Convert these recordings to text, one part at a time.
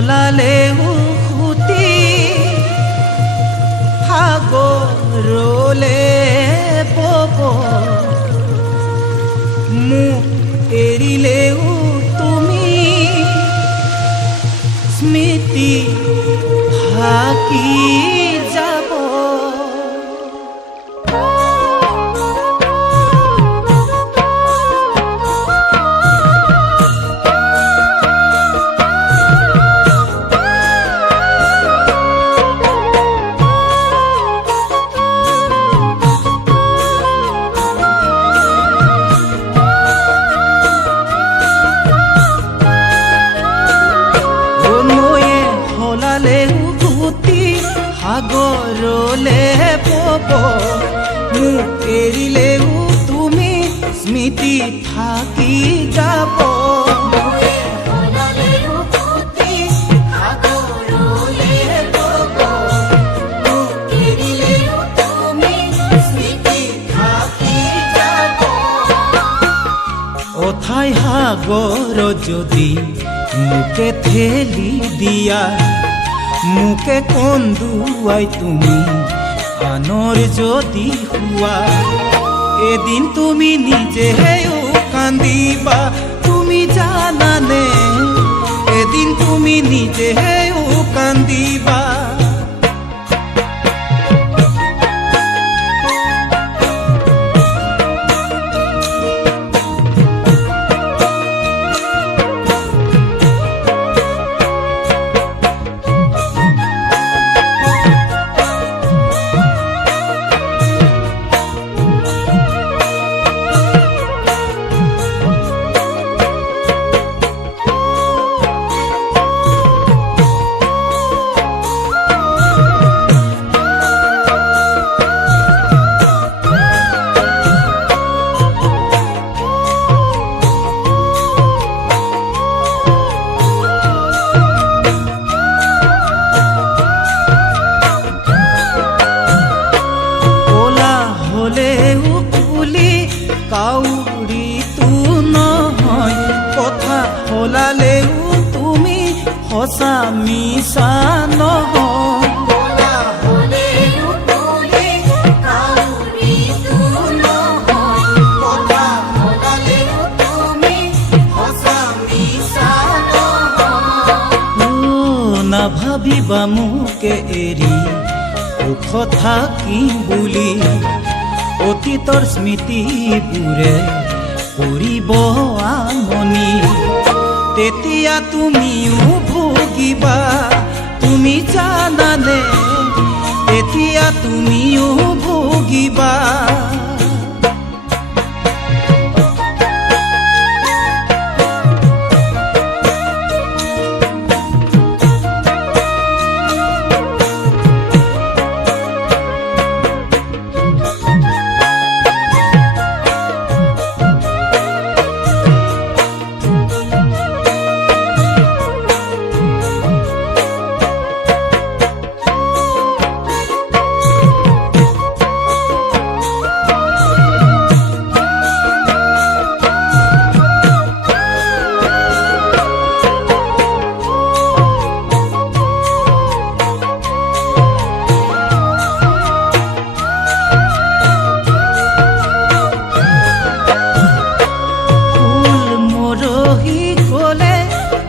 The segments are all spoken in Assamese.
হলালেও খুতি সাগৰলে বব মোক এৰিলেও তুমি স্মৃতি থাকি যাব। সাগৰলে বব মোক এৰিলেও তুমি স্মৃতি থাকি যাব। অথাই সাগৰ যদি মোকে ঠেলি দিয়া মুকে কন্দুৱাই তুমি আনৰ যদি হোৱা এদিন তুমি নিজেও কান্দিবা। তুমি জানানে এদিন তুমি নিজেও কান্দিবা। কাউৰীটো নহয় কথা হলালেও তুমি সঁচা মিছা নহয়। নাভাবিবা মোকে এৰি সুখ থাকিম বুলি অতীতৰ স্মৃতিবোৰে কৰিব আমনি। তেতিয়া তুমিও ভুগিবা তুমি জানানে তেতিয়া তুমিও ভুগিবা।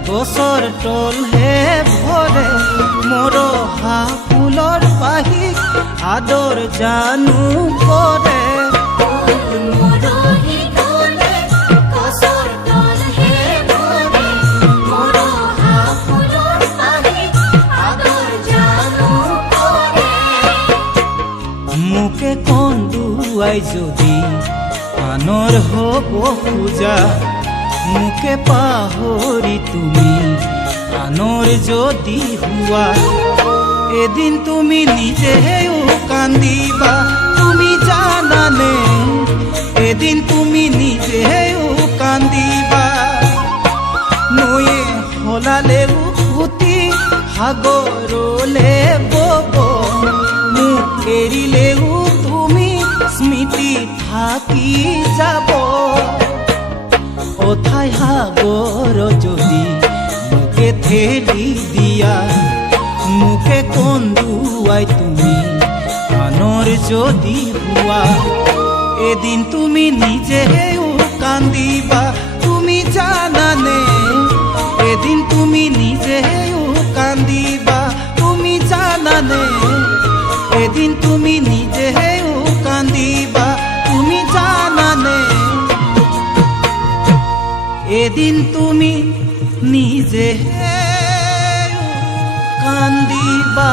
গছৰ তলহে ভৰে মৰহা ফুলৰ পাহি আদৰ জানো কৰে। মোকে কন্দুৱাই যদি আনৰ হ'ব খোজা মুকে পাহৰি তুমি আনৰ যদি হোৱা এদিন তুমি নিজেও কান্দিবা। তুমি জানানে এদিন তুমি নিজেও কান্দিবা। নৈয়ে হলালেও খুতি সাগৰলে বব মোক এৰিলেও তুমি স্মৃতি থাকি যাব। অথাই সাগৰ যদি মোক বুকে ঠেলি দিয়া মুখে কন্দুৱাই তুমি আনৰ যদি হোৱা এদিন তুমি নিজেও কান্দিবা তুমি জানানে এদিন তুমি নিজেও কান্দিবা তুমি জানানে এদিন তুমি নিজেও কান্দিবা তুমি জানানে এদিন তুমি নিজেও কান্দিবা